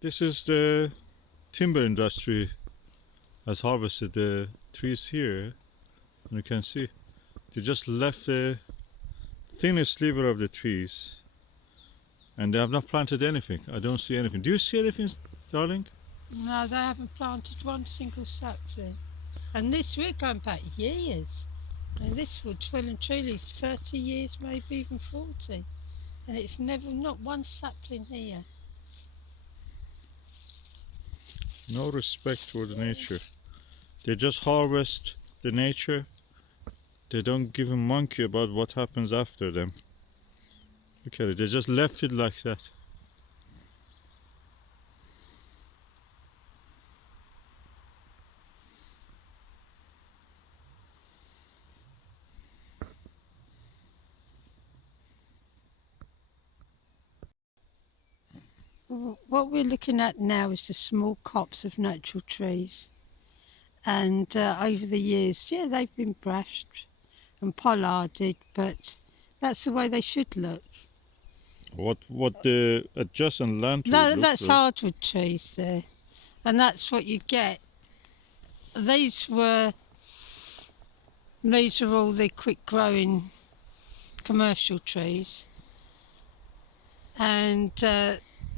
This is the timber industry has harvested the trees here, and you can see they just left the thinnest sliver of the trees, and they have not planted anything. I don't see anything. Do you see anything, darling? No, they haven't planted one single sapling. And this, we're going back years. And this wood's well and truly 30 years, maybe even 40. And it's never, not one sapling here. No respect for the nature. They just harvest the nature. They don't give a monkey about what happens after them. Look at it. They just left it like that. What we're looking at now is the small copse of natural trees. And over the years, yeah, they've been brushed and pollarded, but that's the way they should look. What the adjacent land to it No, looks that's like. hardwood trees there. And that's what you get. These are all the quick growing commercial trees. And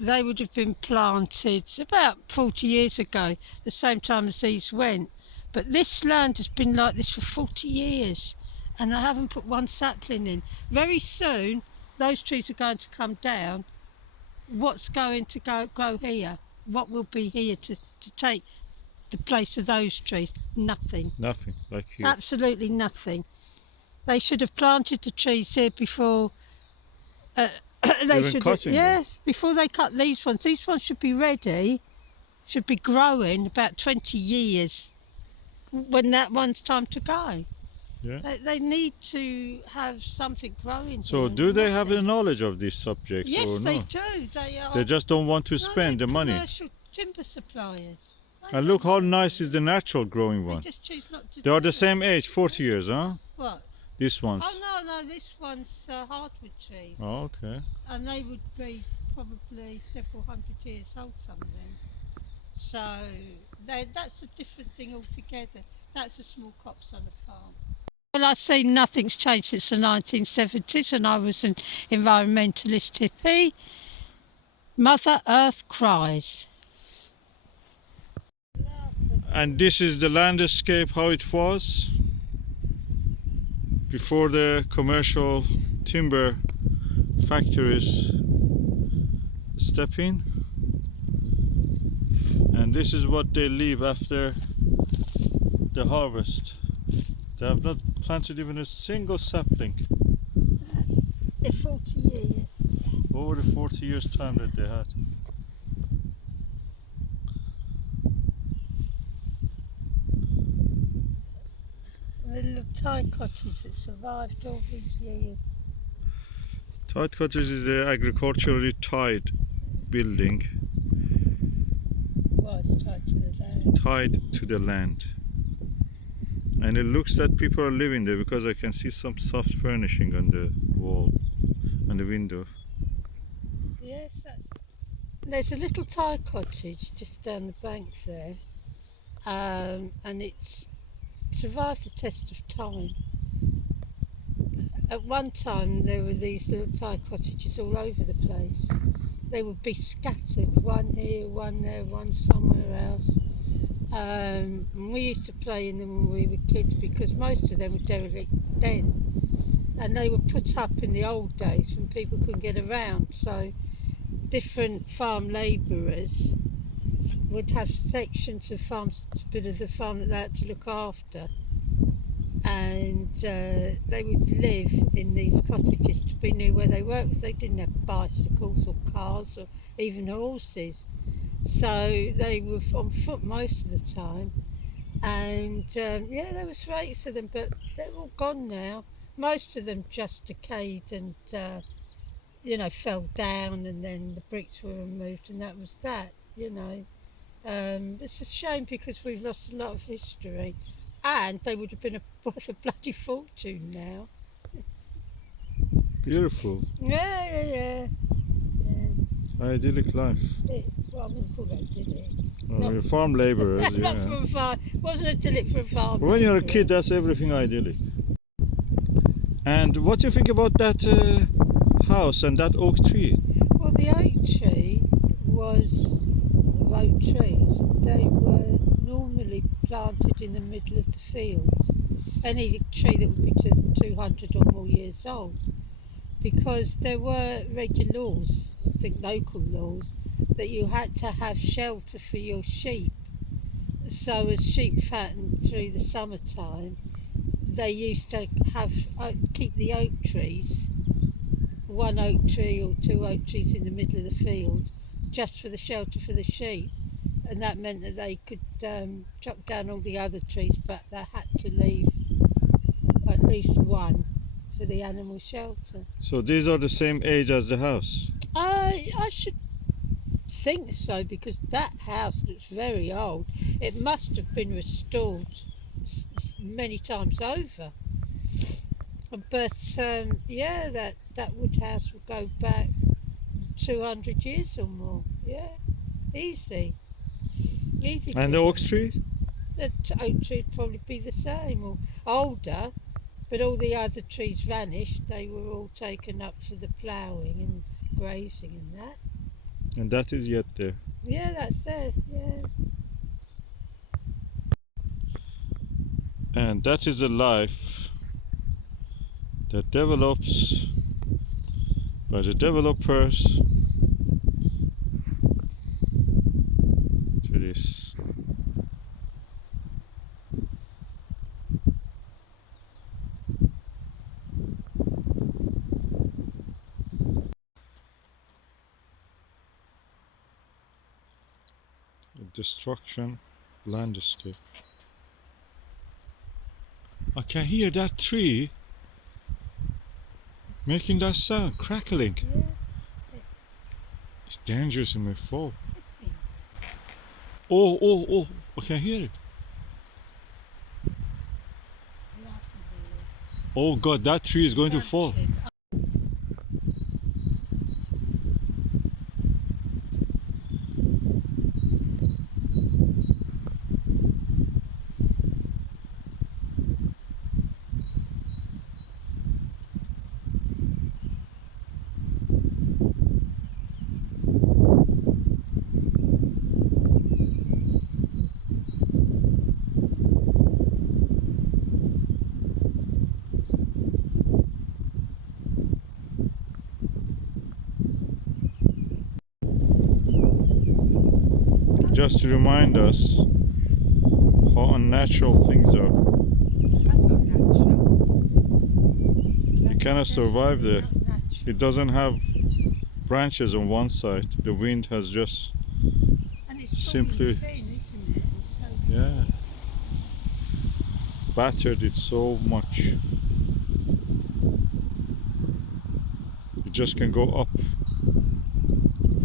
they would have been planted about 40 years ago, the same time as these went. But this land has been like this for 40 years and I haven't put one sapling in. Very soon those trees are going to come down. What's going to grow here? What will be here to take the place of those trees? Nothing. Nothing, like here. Absolutely nothing. They should have planted the trees here before they Even should cutting them. before they cut these ones. These ones should be ready, should be growing about 20 years when that one's time to go. Yeah. They need to have something growing. So do they have the knowledge of these subjects Yes, or they not? do. They are. They just don't want to spend the money. Commercial timber suppliers. And look how nice is the natural growing They one. just choose not to. They are do the it. same age, 40 years, huh? What? These ones. Oh no, this one's hardwood trees. Oh, okay. And they would be probably several hundred years old, some of them. So that's a different thing altogether. That's a small copse on a farm. Well, I see nothing's changed since the 1970s, and I was an environmentalist hippie. Mother Earth cries. And this is the landscape how it was before the commercial timber factories step in, and this is what they leave after the harvest. They have not planted even a single sapling In 40 years. over the 40 years time that they had. The little Thai cottage that survived all these years. Cottage is the agriculturally tied building, Was tied to the land. tied to the land. And it looks that people are living there because I can see some soft furnishing on the wall and the window. Yes, there's a little Thai cottage just down the bank there, and it's survived the test of time. At one time there were these little Thai cottages all over the place. They would be scattered, one here, one there, one somewhere else. And we used to play in them when we were kids because most of them were derelict then. And they were put up in the old days when people couldn't get around. So different farm labourers would have sections of farms, a bit of the farm that they had to look after. And they would live in these cottages to be near where they worked because they didn't have bicycles or cars or even horses. So they were on foot most of the time. And yeah, there was rates of them, but they're all gone now. Most of them just decayed and fell down, and then the bricks were removed, and that was that. It's a shame because we've lost a lot of history, and they would have been worth a bloody fortune now. Beautiful. Yeah. Idyllic life. Well, I'm going to call that idyllic. Well, farm labourers, Not yeah. for a farm. Wasn't idyllic for a farm. When you're a labourer. kid, that's everything idyllic. And what do you think about that house and that oak tree? Well, the oak tree was oak trees. They were normally planted in the middle of the fields. Any tree that would be 200 or more years old, because there were regular laws, I think local laws, that you had to have shelter for your sheep. So as sheep fattened through the summertime, they used to have keep the oak trees, one oak tree or two oak trees in the middle of the field, just for the shelter for the sheep, and that meant that they could chop down all the other trees, but they had to leave at least one for the animal shelter. So these are the same age as the house. I should think so, because that house looks very old. It must have been restored many times over. But yeah, that wood house will go back 200 years or more. Yeah, easy. Easy. And the oak tree? The oak tree would probably be the same or older, but all the other trees vanished. They were all taken up for the ploughing and grazing and that. And that is yet there. Yeah, that's there. Yeah. And that is a life that develops by the developers to this. Destruction landscape. I can hear that tree making that sound, crackling. Yeah. It's dangerous, it may fall. Oh, I can hear it. Oh God, that tree is going to fall. Just to remind us how unnatural things are. That's not natural. You cannot survive there. It doesn't have branches on one side. The wind has just And it's simply, thin, isn't it? It's so yeah, battered it so much. It just can go up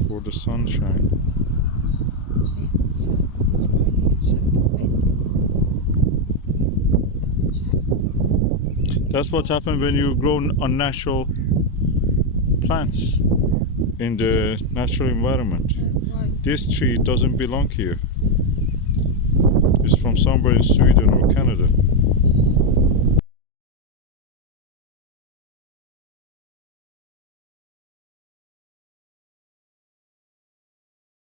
for the sunshine. That's what happens when you grow unnatural plants in the natural environment. This tree doesn't belong here. It's from somewhere in Sweden or Canada.